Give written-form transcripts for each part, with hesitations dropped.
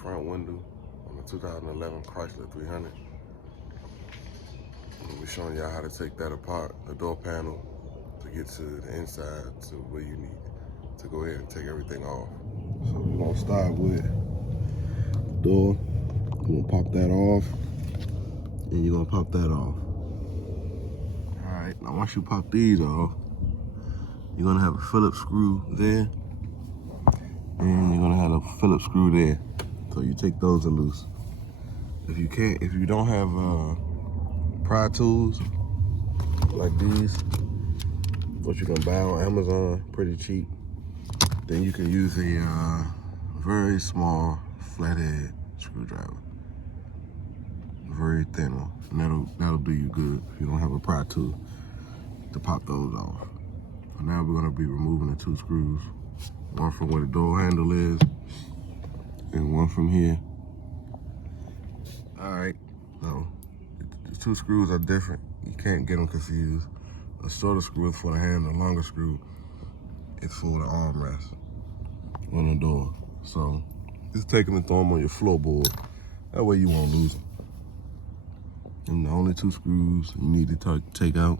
front window on the 2011 Chrysler 300. And we're showing y'all how to take that apart, the door panel, to get to the inside to where you need to go ahead and take everything off. So we're gonna start with the door. You're gonna pop that off, and you're gonna pop that off. All right, now once you pop these off, you're gonna have a Phillips screw there, and you're gonna have a Phillips screw there. So you take those loose. If you don't have pry tools like these, what you can buy on Amazon, pretty cheap, then you can use a very small flathead screwdriver, very thin one, and that'll do you good if you don't have a pry tool to pop those off. So now we're gonna be removing the two screws, one from where the door handle is, and one from here. All right, so the two screws are different. You can't get them confused. The shorter screw is for the handle, the longer screw is for the armrest on the door. So just take them and throw them on your floorboard. That way you won't lose them. And the only two screws you need to take out,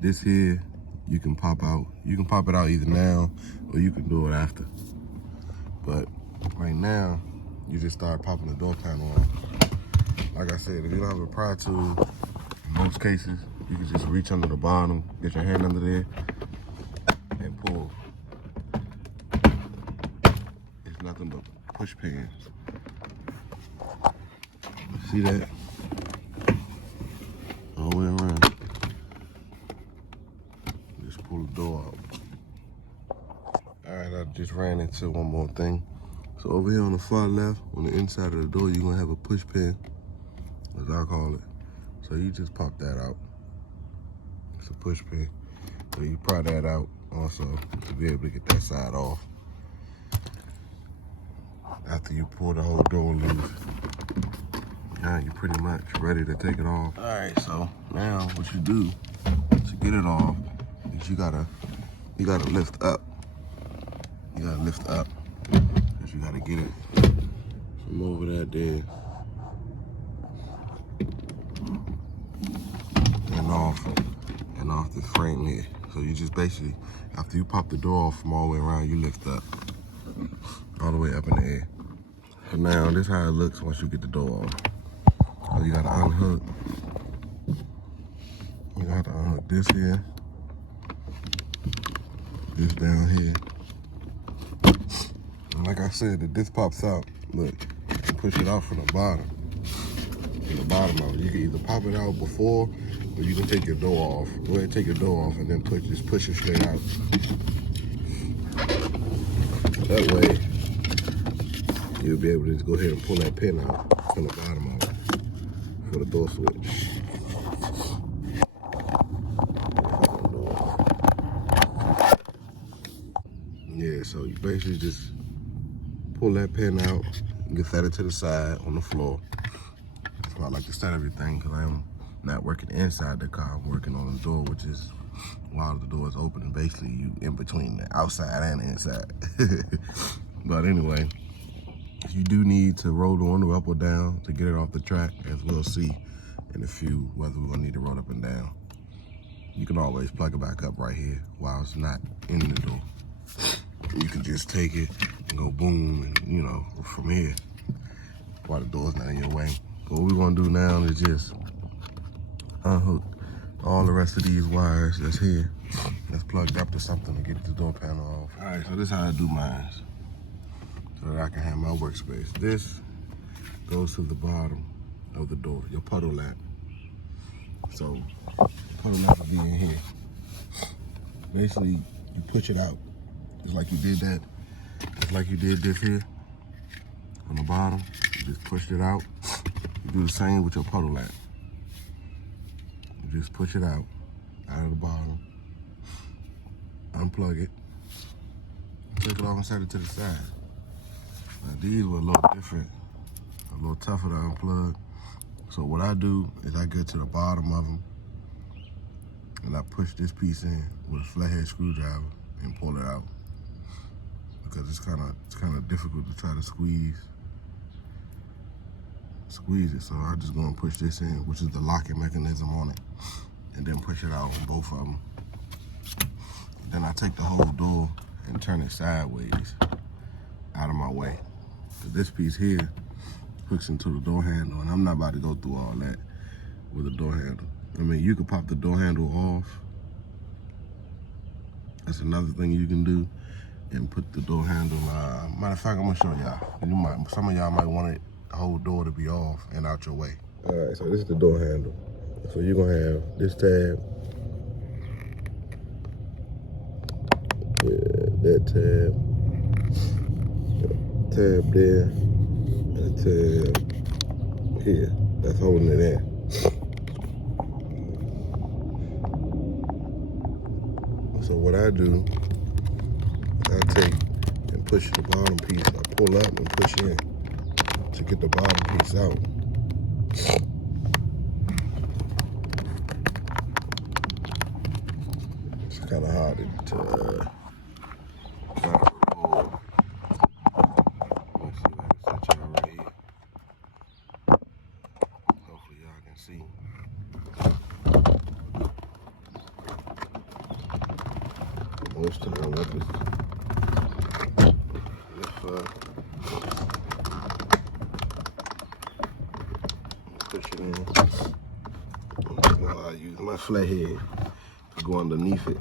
this here, you can pop out. You can pop it out either now or you can do it after. But right now, you just start popping the door panel off. Like I said, if you don't have a pry tool, in most cases, you can just reach under the bottom, get your hand under there, and pull. It's nothing but push pins. See that? All the way around. Just pull the door out. All right, I just ran into one more thing. So over here on the far left, on the inside of the door, you're gonna have a push pin, as I call it. So you just pop that out. It's a push pin. So you pry that out also to be able to get that side off. After you pull the whole door loose, now you're pretty much ready to take it off. All right, so now what you do to get it off is you gotta lift up. You gotta lift up, because you gotta get it from over there and off the frame here. So you just basically, after you pop the door off from all the way around, you lift up, all the way up in the air. So now this is how it looks once you get the door off. So you gotta unhook. You have to unhook this here, this down here. And like I said, if this pops out, look, you can push it out from the bottom. From the bottom of it, you can either pop it out before, or you can take your door off. Go ahead and take your door off, and then just push it straight out. That way, you'll be able to just go ahead and pull that pin out from the bottom of it for the door switch. Yeah, so you basically just pull that pin out and get set it to the side on the floor. That's why I like to set everything, because I'm not working inside the car. I'm working on the door, which is while the door is open, and basically you in between the outside and the inside. But anyway, you do need to roll the window up or down to get it off the track, as we'll see in a few whether we're gonna need to roll up and down. You can always plug it back up right here while it's not in the door. You can just take it and go boom, and you know, from here, while the door's not in your way. But what we're gonna do now is just unhook all the rest of these wires that's here, that's plugged up to something to get the door panel off. All right, so this is how I do mine, so that I can have my workspace. This goes to the bottom of the door, your puddle lamp. So, puddle lamp will be in here. Basically, you push it out, just like you did that, just like you did this here on the bottom. You just pushed it out. You do the same with your puddle lamp. You just push it out of the bottom, unplug it, take it off and set it to the side. Now these were a little different, a little tougher to unplug. So what I do is I get to the bottom of them and I push this piece in with a flathead screwdriver and pull it out, because it's kind of difficult to try to squeeze squeeze it. So I'm just gonna push this in, which is the locking mechanism on it, and then push it out on both of them. Then I take the whole door and turn it sideways out of my way. So this piece here hooks into the door handle, and I'm not about to go through all that with the door handle. I mean, you can pop the door handle off. That's another thing you can do, and put the door handle. Matter of fact, I'm gonna show y'all. Some of y'all might want it, the whole door to be off and out your way. All right, so this is the door handle. So you're gonna have this tab, that tab there, and a tab here. That's holding it in. So what I do, I take and push the bottom piece. I pull up and push in to get the bottom piece out. It's kind of hard to pull. Let's see if I can set y'all right here. Hopefully y'all can see. Most of them up is push it in. Now I use my flathead to go underneath it.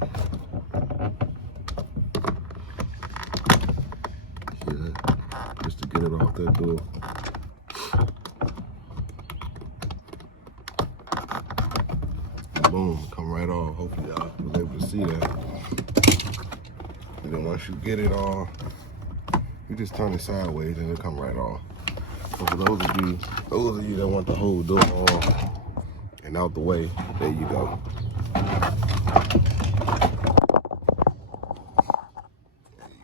Yeah, just to get it off that door. Boom, come right off. Hopefully y'all was able to see that. And then once you get it off, you just turn it sideways and it'll come right off. So for those of you that want the whole door off and out the way, there you go. There you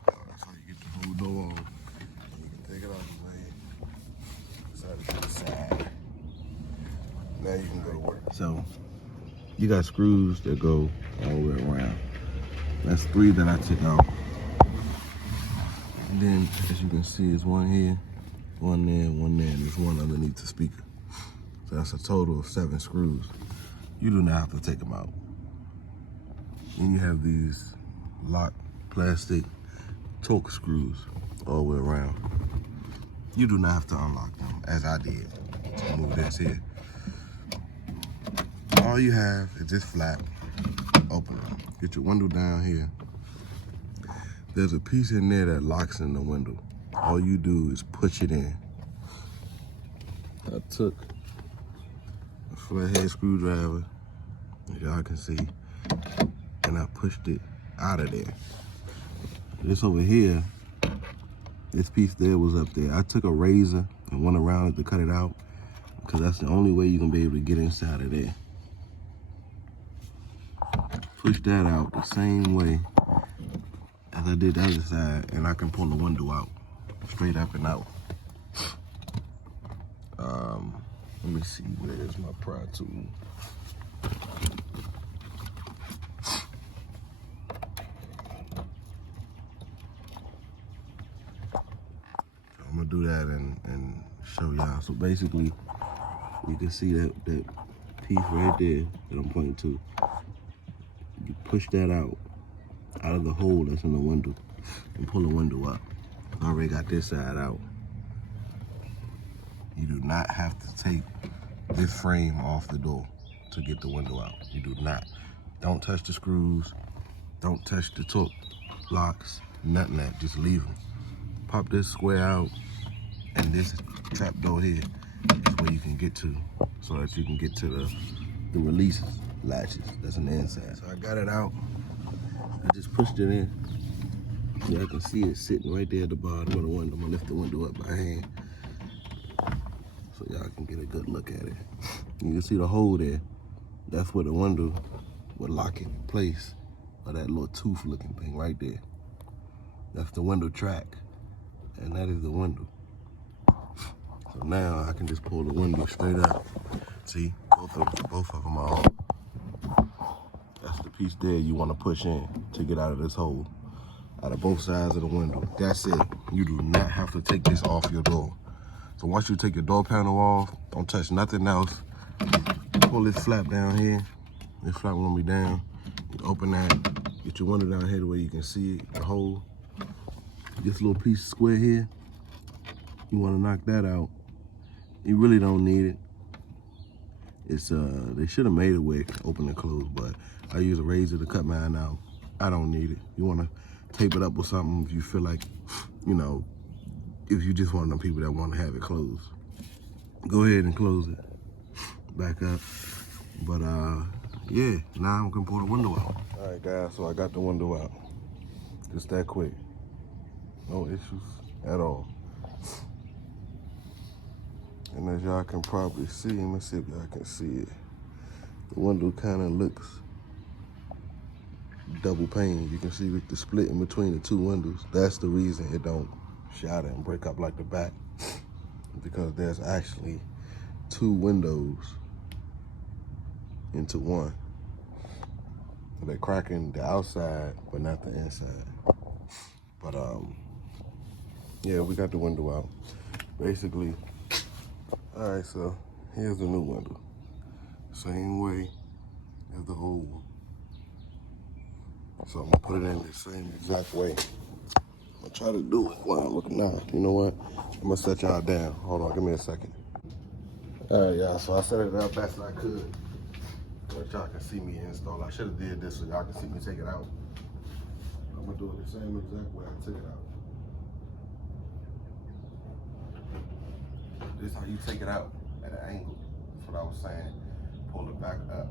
go. That's how you get the whole door off. You can take it out the way, side to the side. Now you can go to work. So you got screws that go all the way around. That's 3 that I took out. And then, as you can see, there's one here, one there, and there's one underneath the speaker. So that's a total of 7 screws. You do not have to take them out. And you have these lock plastic torque screws all the way around. You do not have to unlock them, as I did, to move this here. All you have is this flap. Open it. Get your window down here. There's a piece in there that locks in the window. All you do is push it in. I took a flathead screwdriver, as y'all can see, and I pushed it out of there. This over here, this piece there was up there. I took a razor and went around it to cut it out, because that's the only way you're gonna be able to get inside of there. Push that out the same way as I did the other side, and I can pull the window out, straight up and out. Let me see, where's my pry tool? So I'm gonna do that and show y'all. So basically, you can see that piece right there that I'm pointing to. You push that out of the hole that's in the window and pull the window up. I already got this side out. You do not have to take this frame off the door to get the window out. You do not. Don't touch the screws. Don't touch the torque locks. Nothing that. Just leave them. Pop this square out, and this trap door here is where you can get to, so that you can get to the release latches that's on the inside. So I got it out. I just pushed it in. Yeah, I can see it sitting right there at the bottom of the window. I'm gonna lift the window up by hand so y'all can get a good look at it. You can see the hole there. That's where the window would lock in place, or that little tooth looking thing right there. That's the window track, and that is the window. So now I can just pull the window straight up. See, both of them are on. That's the piece there you want to push in to get out of this hole, out of both sides of the window. That's it. You do not have to take this off your door So once you take your door panel off, don't touch nothing else. Pull this flap down here. This flap gonna be down. You open that, get your window down here the way you can see it, the hole. This little piece of square here, you wanna knock that out. You really don't need it. It's they should have made it where it can open and close, but I use a razor to cut mine out. I don't need it. You wanna tape it up with something if you feel like, you know, if you just one of them people that wanna have it closed. Go ahead and close it. Back up. But yeah, now I'm gonna pull the window out. All right guys, so I got the window out. Just that quick. No issues at all. And as y'all can probably see, let me see if y'all can see it. The window kind of looks double pane. You can see the split in between the two windows. That's the reason it don't shatter and break up like the back, because there's actually two windows into one. So they're cracking the outside, but not the inside. But yeah, we got the window out. Basically, all right, so here's the new window. Same way as the old one. So I'm gonna put it in the same exact way. I'm gonna try to do it while I'm looking now. You know what? I'm gonna set y'all down. Hold on, give me a second. All right, y'all, so I set it up best I could. But y'all can see me install. I should have did this so y'all can see me take it out. I'm gonna do it the same exact way I took it out. This is how you take it out at an angle. That's what I was saying. Pull it back up.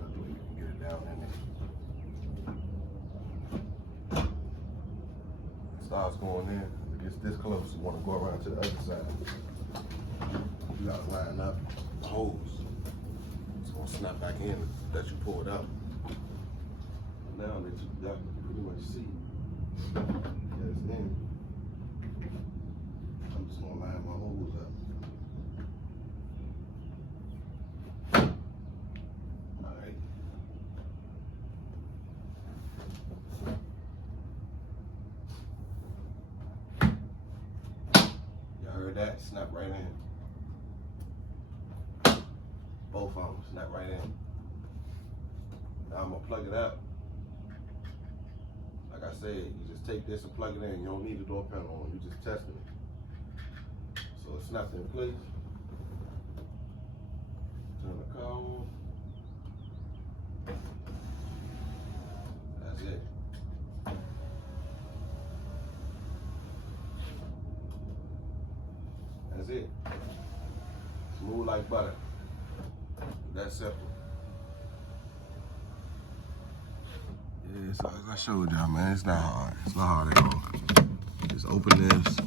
That way you can get it down in there. It starts going in. It gets this close. You want to go around to the other side. You gotta line up the holes. It's gonna snap back in that you pulled out. Now that you got pretty much see that it's in, I'm just gonna line my holes up. All right. Y'all heard that? Snap right in. Both of them snap right in. Now I'm gonna plug it up. Like I said, you just take this and plug it in. You don't need the door panel on. You just testing it. So it snaps in place. Turn the car on. That's it. That's it. Smooth like butter. That's simple. Yeah, so as I showed y'all, man, it's not hard. It's not hard at all. Just open this,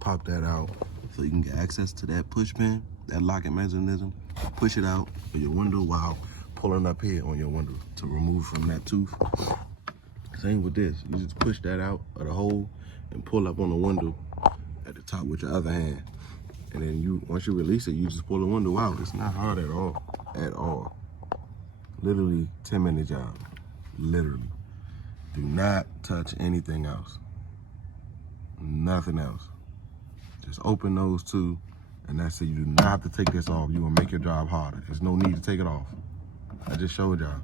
pop that out, so you can get access to that push pin, that locking mechanism. Push it out of your window while pulling up here on your window to remove from that tooth. Same with this. You just push that out of the hole and pull up on the window at the top with your other hand. And then once you release it, you just pull the window out. It's not hard at all. At all. Literally 10-minute job. Literally. Do not touch anything else. Nothing else. Just open those two, and that's it. You do not have to take this off. You will make your job harder. There's no need to take it off. I just showed y'all.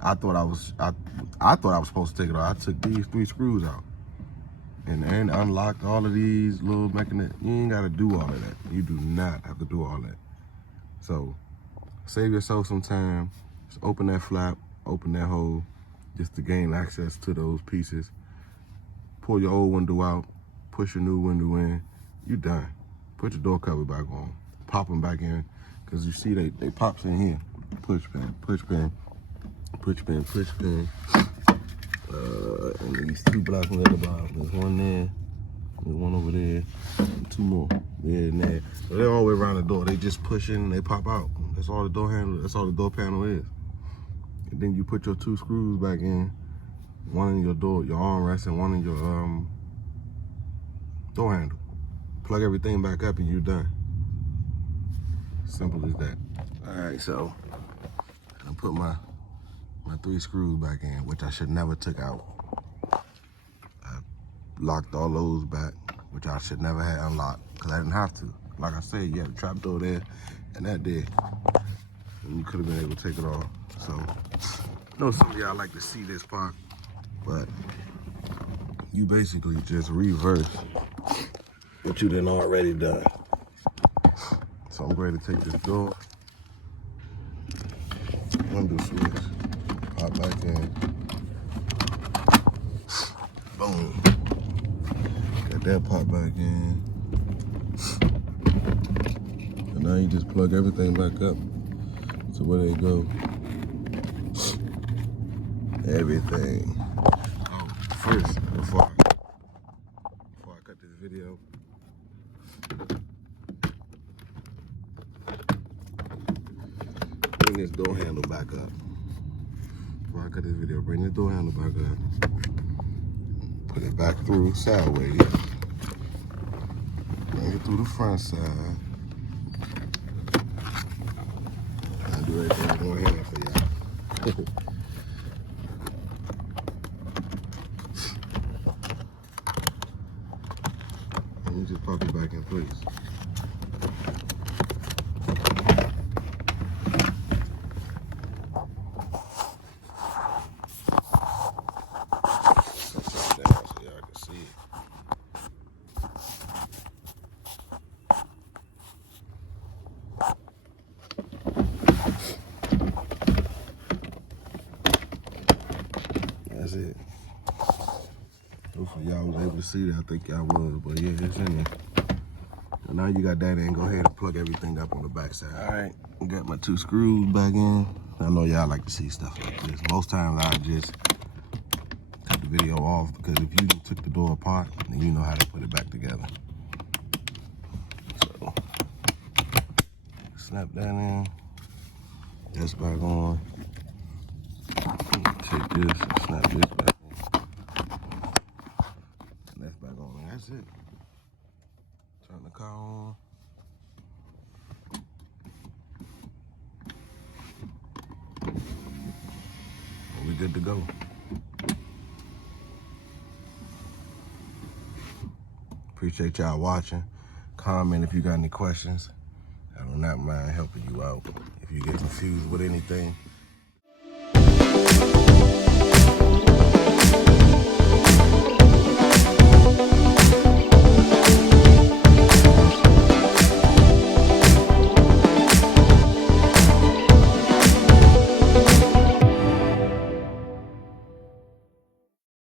I thought I was supposed to take it off. I took these 3 screws out and unlocked all of these little mechanisms. You ain't gotta do all of that. You do not have to do all that. So save yourself some time. Just open that flap, open that hole, just to gain access to those pieces. Pull your old window out, push your new window in. You done. Put your door cover back on. Pop them back in, because you see they pops in here. Push pin, push pin, push pin, push pin. And these 2 blocks on the other bottom. There's one there, there's one over there, and 2 more there and there. So they're all the way around the door. They just push in and they pop out. That's all the door handle. That's all the door panel is. And then you put your 2 screws back in, one in your door, your armrest, and one in your door handle. Plug everything back up and you're done. Simple as that. All right, so I put my 3 screws back in, which I should never took out. locked all those back, which I should never have unlocked because I didn't have to. Like I said, you had a trap door there, and that did. And you could have been able to take it off. So, I know some of y'all like to see this part, but you basically just reverse what you done already done. So I'm ready to take this door, window switch, pop back in, boom. Got that pop back in. And now you just plug everything back up to where they go. Everything. Oh, first, before I cut this video, bring this door handle back up. Before I cut this video, bring this door handle back up. Put it back through sideways. Bring it through the front side. I'll do everything with one hand for y'all. And you just pop it back in place. That's it. Hopefully y'all was able to see that. I think y'all was, but yeah, it's in there. And now you got that in, go ahead and plug everything up on the back side. All right, I got my 2 screws back in. I know y'all like to see stuff like this. Most times I just cut the video off because if you took the door apart, then you know how to put it back together. So, snap that in. That's back on. Take this and snap this back in. And that's back on, and that's it. Turn the car on. And we good to go. Appreciate y'all watching. Comment if you got any questions. I do not mind helping you out if you get confused with anything.